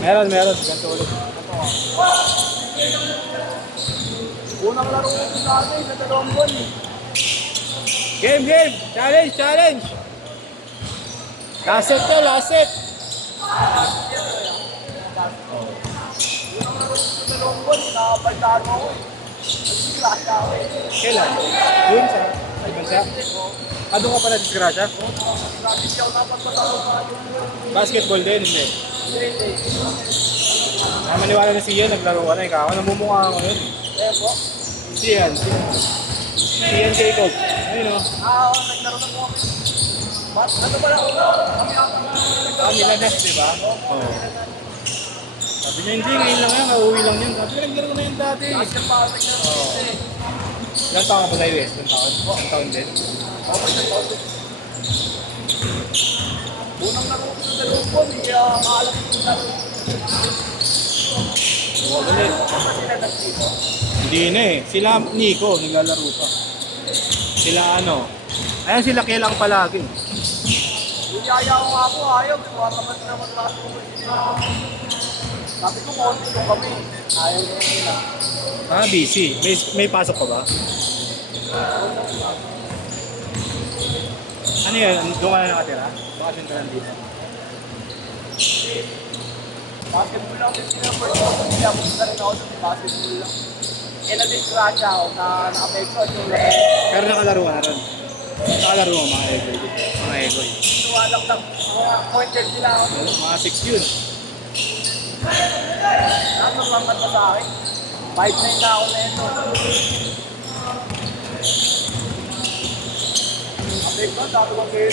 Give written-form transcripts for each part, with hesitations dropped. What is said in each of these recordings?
Meron. Ganito ulit. Unang laro ko sa atin sa dalawang buwan eh. Game! Challenge! Last set to, last set. Unang laro ko sa dalawang buwan, nakapagtano ako eh. Nagsiklasa ako eh. Kailan? Doon sa bansa? Doon ka pala disgrasya? Grabe siya ako napagpatalo sa akin. Basketball din, hindi. Hindi. Maniwala na si Ian, naglaro ka na ikaw. Namumukha ako yun. Eh po. Si Ian Jacob. Ayun o. Naglaro na po kami. Ano ba lang ako? Milanes, di ba? Oo. Sabi niya, hindi, ngayon lang yan, mauwi lang yun. Sabi niya, naglaro na yun dati. Kasi pa ako naglaro. Oo. Ilan taon ka ba sa US? Ilan taon? Ilan taon din? Okay na po. Unang laro ko sa dalawang buwan, kaya maalam ko sa laro. Ulit. Hindi na eh. Sila Nico, naglalaro pa. Sila ano. Ayan sila kilang palagi. Niyaya ko nga po, ayaw. Tumatamad na matlaso ko. Sabi ko, konti yung kami. Ayaw ko nila. Busy. May pasok ka ba? Ano yun? Doon ka na nakatira? Bakasyon ka lang dito? Basketball lang din sila. First of all, kaya punta rin ako sa basketball lang. Eh, na-distracha ako na naka-pekso yung Pero nakalaro ka na ron. Nakalaro mo mga Egoy. Mga Egoy. tumalak lang. Mga pointed sila ako. Mga 6 yun. Nakasamat pa sa akin. 5'9" na ako na ito. Apekto, sabi ko kayo.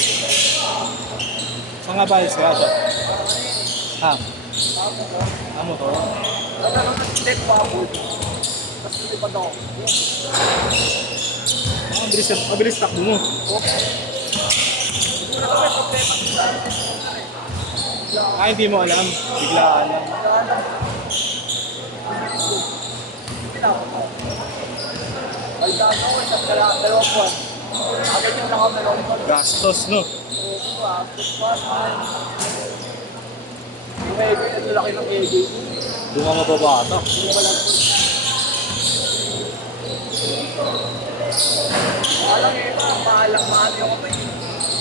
Saan nga ba disgrasya? Amo to? Nagkaroon ng step pa ako. Tapos lumipad ako. Mabilis takbo mo. Okay. Hindi ko na may problema sa Hindi mo alam. Biglaan lang. Pagkano ko sa dalawang buwan. Agad yung nakamalong ko. Gastos, no? Yung egg, ito laki ng egg. Doon ka mababata. Alam niyo ba, mahal yung kapay.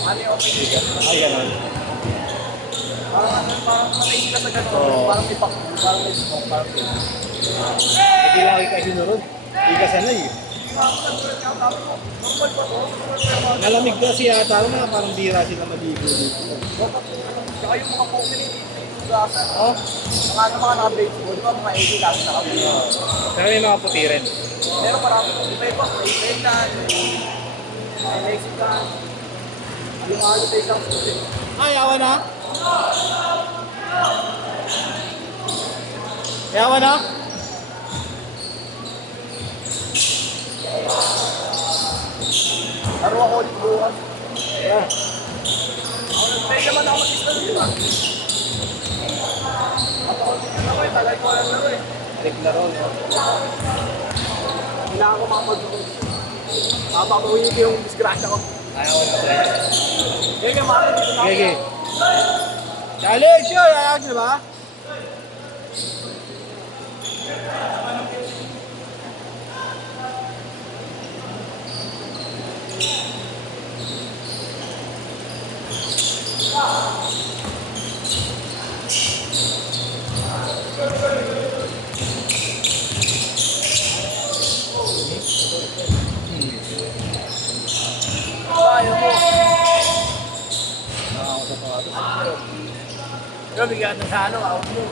Mahal yung kapay. Ay, gano'n. Parang matayin ka sa gano'n. Oo. Parang may pak, parang may smoke, parang may Hindi lagi ka sinurod. Hindi ka sanay. normal pa to. Malamig kasi yata na parang bira sila maligo dito. Tsaka yung mga Pokemon yung gasa. Oh, Mga naka-baseball, di ba mga egg lagi naka-baseball. pero may mga puti rin. Pero marami kong iba-iba. May Italian, may Mexican. Yung mga ano sa isang sulit. Ay, yawa na? Yawa na? Laro ako ulit bukas. Yeah. Pwede naman ako mag-istan di ba? Ako eh, tagal ko lang laro eh. Balik laro, no? Kailangan ko makapag-istan. Papakuhin ko yung disgrasya ko. Ayaw na, pre. Kaya nga mahal dito na ako. Sige. Challenge yun! Ayag nyo ba? Ayaw mo. Nakakot sa pangato. Pero bigyan na sa ano, out mo.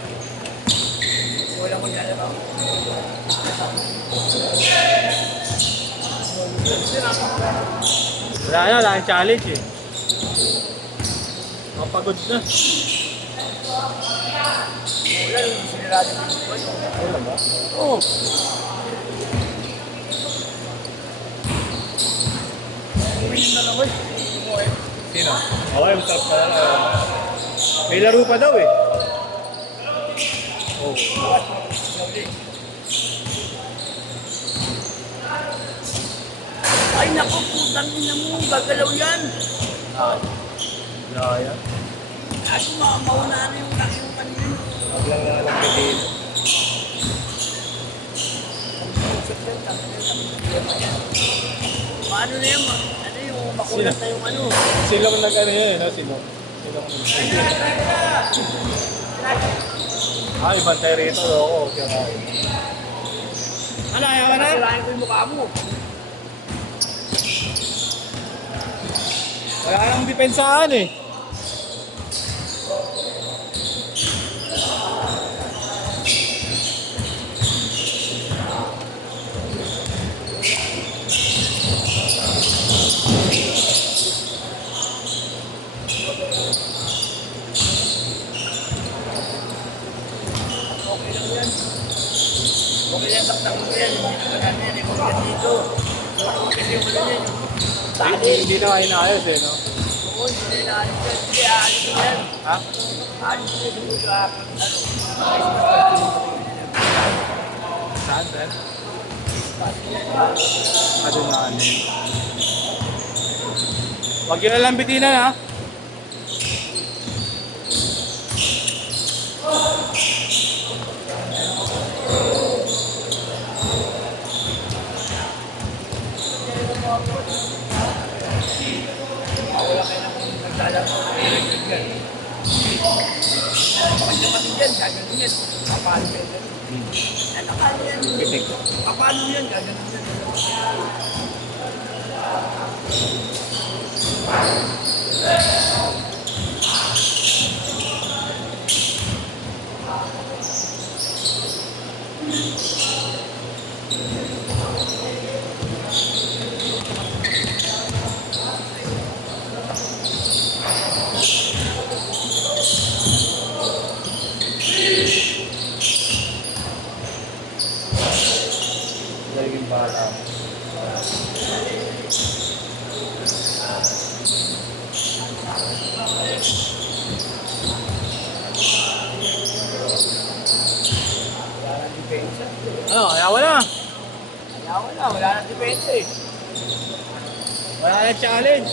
Wala ko dyan ito. Wala na, wala ang challenge eh. Mapagod na. Wala yung sinira din yung boy. Wala ba? Oo. Uwin na naman. Sino? Okay, masarap ka na. May laro pa daw eh. Oh. Ay naku, putang ina mo. Gagalaw yan. Laya. Kaso mauna na yung kanina. Huwag lang bitin. Paano na yan? Ano yung makulat na yung ano? Silong nag-ano yun, no? Silong. Ah, ibang tayo rito. Oo, okay. Ano, ayaw ka na? Kailangan ko yung mukha mo. Wala nang depensahan eh. Okay lang yan. Okay lang, taktak mo yan. Hindi naman natin yan. Ikaw yan dito. Kasi yung ano yan. Hindi na kayo naayos eh, no? Oo, hindi na alis yan. Hindi, aalis mo yan. Ha? Alis mo yung sa Saan, Ben? Ano na ano? Huwag yun na lang bitinan, ha? Pagdating yan, gagawin yan. Papalo yan. Nakakalo yan. Pitik. Papalo yan, gagawin yan. Laging bahala. Ano, ayaw na. Wala na, wala na depensa eh. Wala na challenge.